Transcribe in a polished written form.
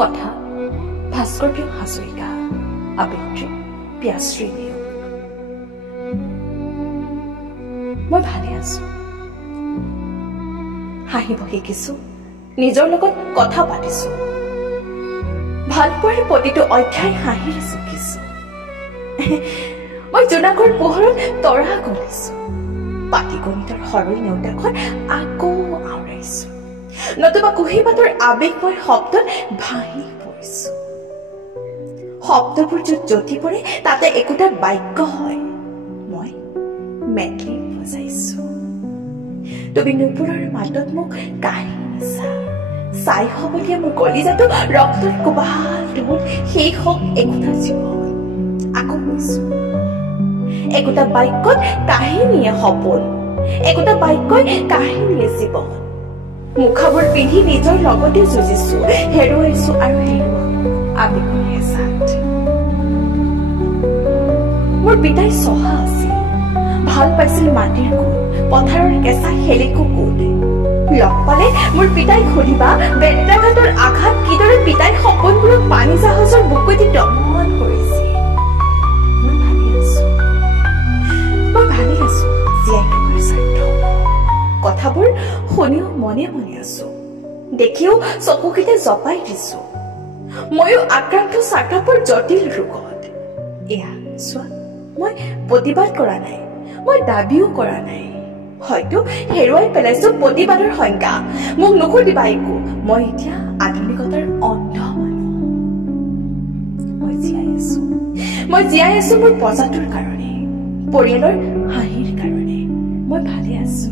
কথা ভাস্কৰ প্ৰিয় হাজৰিকা, আবৃত্তি পিয়াশ্ৰী নেওগ। মই ভালে আছো, হাঁহিব শিকিছো, নিজৰ লগত কথা পাতিছো, ভাল পোৱাৰ প্ৰতিটো অধ্যায় হাঁহিৰে চুকিছো। মই জোনাকৰ পোহৰত তৰা গলিছো, পাটিগণিতৰ সৰল নেওতাখন আকৌ আওৰাইছো, নতুবা কুঁহিপাতৰ আৱেগময় শব্দত ভাহি পৰিছো। শব্দবোৰ য'ত জ্যোতি পৰে তাতে একোটা বাক্য হয়, মই মেটলি বজাইছো। তুমি নুপুৰৰ মাতত মোক কাহি নিছা, চাই হবলীয়া মোৰ কলিজাটো ৰক্তত কোবাল দৌল, সেই হওক একোটা জীৱন। আকৌ কৈছো, একোটা বাক্যত কাহিনীয়ে সপোন, একোটা বাক্যই কাহিনীয়ে জীৱন। মুখাবোৰ পিন্ধি নিজৰ লগতে যুঁজিছো, হেৰুৱাইছো আৰু হেৰুৱাও আৱেগৰ হেঁচাত। মোৰ পিতাই চহা আছিল, ভাল পাইছিল মাটিৰ কোট, পথাৰৰ কেঁচা শেলিকো কোট। লগ পালে মোৰ পিতাই সুধিবা, বেত্ৰাঘাতৰ আঘাত কিদৰে পিতাই সপোনবোৰক পানী জাহাজৰ বুকুৱেদি দমন কৰিছিল। মই ভাবি আছো জীয়াই থকাৰ স্বাৰ্থ, কথাবোৰ শুনিও মনে মনে আছো, দেখিও চকুকেইটা জপাই দিছো। ময়ো আক্ৰান্ত স্বাৰ্থপৰ জটিল ৰোগত। এয়া চোৱা, মই প্ৰতিবাদ কৰা নাই, মই দাবীও কৰা নাই, হয়তো হেৰুৱাই পেলাইছো প্ৰতিবাদৰ সংজ্ঞা। মোক নুসুধিবা একো, মই এতিয়া আধুনিকতাৰ অন্ধ মানুহ। মই জীয়াই আছো মোৰ প্ৰজাটোৰ কাৰণে, পৰিয়ালৰ হাঁহিৰ কাৰণে। মই ভালে আছো।